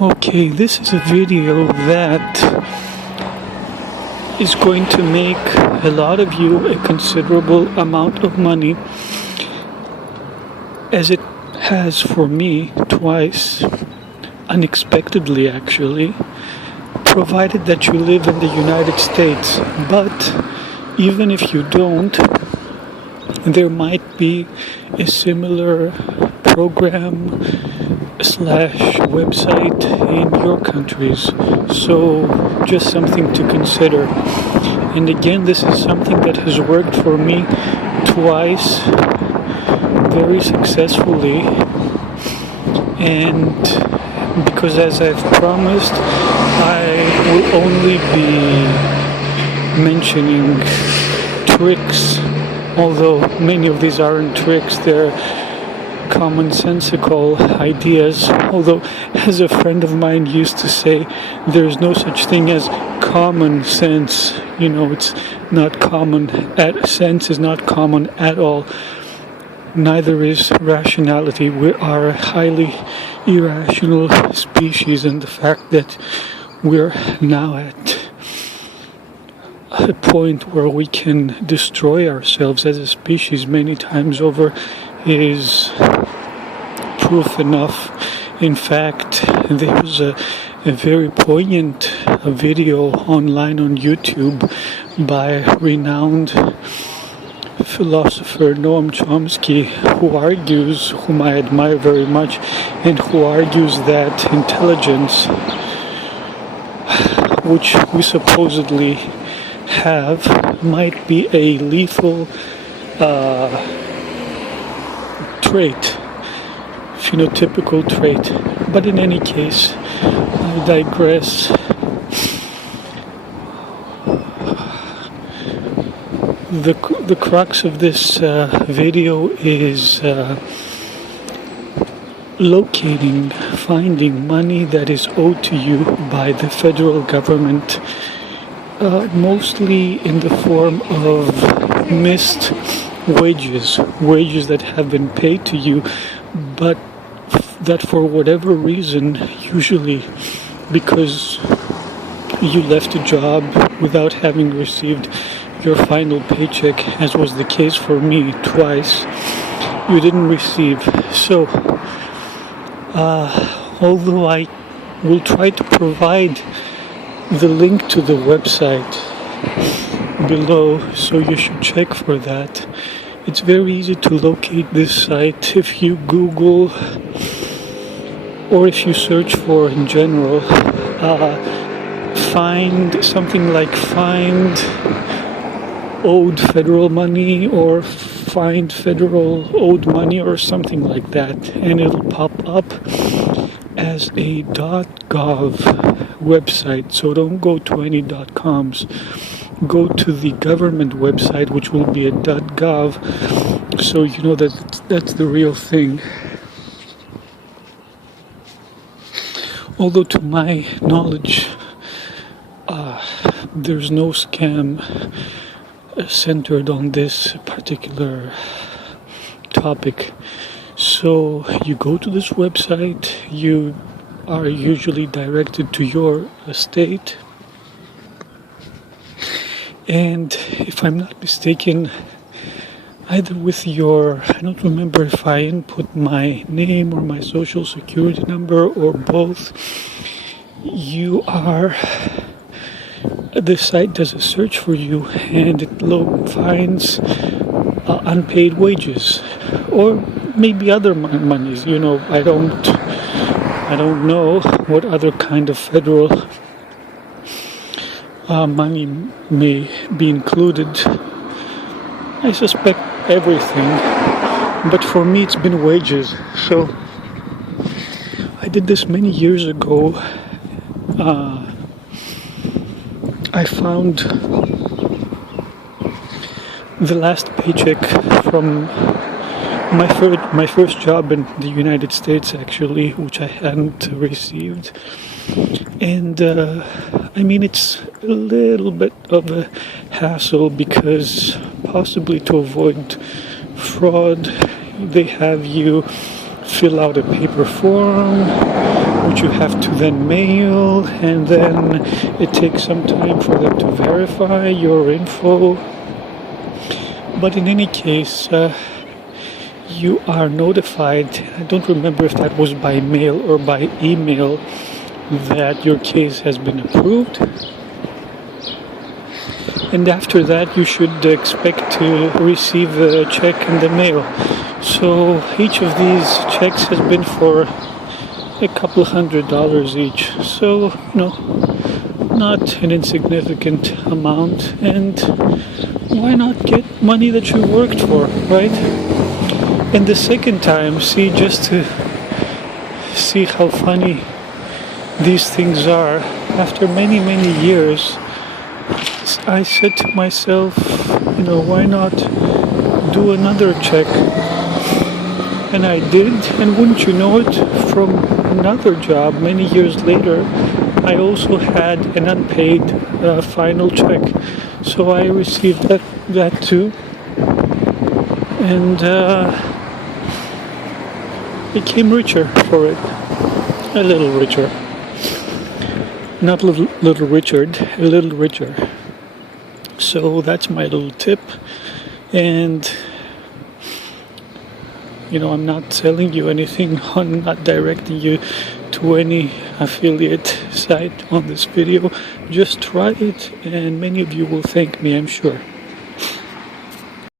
Okay, this is a video that is going to make a lot of you a considerable amount of money, as it has for me twice, unexpectedly actually, provided that you live in the United States. But even if you don't, there might be a similar program / website in your countries, so just something to consider. And again, this is something that has worked for me twice very successfully, and because, as I've promised, I will only be mentioning tricks, although many of these aren't tricks, they're commonsensical ideas. Although, as a friend of mine used to say, there's no such thing as common sense. It's not common. Sense is not common at all. Neither is rationality. We are a highly irrational species, and the fact that we're now at a point where we can destroy ourselves as a species many times over is proof enough. In fact, there was a very poignant video online on YouTube by renowned philosopher Noam Chomsky, whom I admire very much, and who argues that intelligence, which we supposedly have, might be a lethal trait, phenotypical trait. But in any case, I digress. The crux of this video is finding money that is owed to you by the federal government, mostly in the form of missed wages that have been paid to you, but that for whatever reason, usually because you left a job without having received your final paycheck, as was the case for me twice, you didn't receive. So, although I will try to provide the link to the website below, so you should check for that. It's very easy to locate this site if you Google, or if you search for in general, find something like find owed federal money or find federal owed money or something like that, and it'll pop up as a .gov website. So don't go to any .coms. Go to the government website, which will be a .gov, so you know that that's the real thing. Although to my knowledge, there's no scam centered on this particular topic. So you go to this website, you are usually directed to your state, and if I'm not mistaken, either with I don't remember if I input my name or my social security number or both, the site does a search for you, and it finds unpaid wages, or maybe other monies. I don't know what other kind of federal money may be included. I suspect everything, but for me it's been wages. So I did this many years ago. I found the last paycheck from my first job in the United States, actually, which I hadn't received. And it's a little bit of a hassle, because possibly to avoid fraud, they have you fill out a paper form, which you have to then mail, and then it takes some time for them to verify your info. But in any case, you are notified. I don't remember if that was by mail or by email, that your case has been approved. And after that, you should expect to receive a check in the mail. So each of these checks has been for a couple $100 each. So, not an insignificant amount. And why not get money that you worked for, right? And the second time, just to see how funny these things are, after many, many years, I said to myself, why not do another check? And I did, and wouldn't you know it, from another job many years later, I also had an unpaid final check. So I received that too, and became richer for it, a little richer. Not little Richard, a little richer. So that's my little tip. And I'm not selling you anything. I'm not directing you to any affiliate site on this video. Just try it, and many of you will thank me, I'm sure.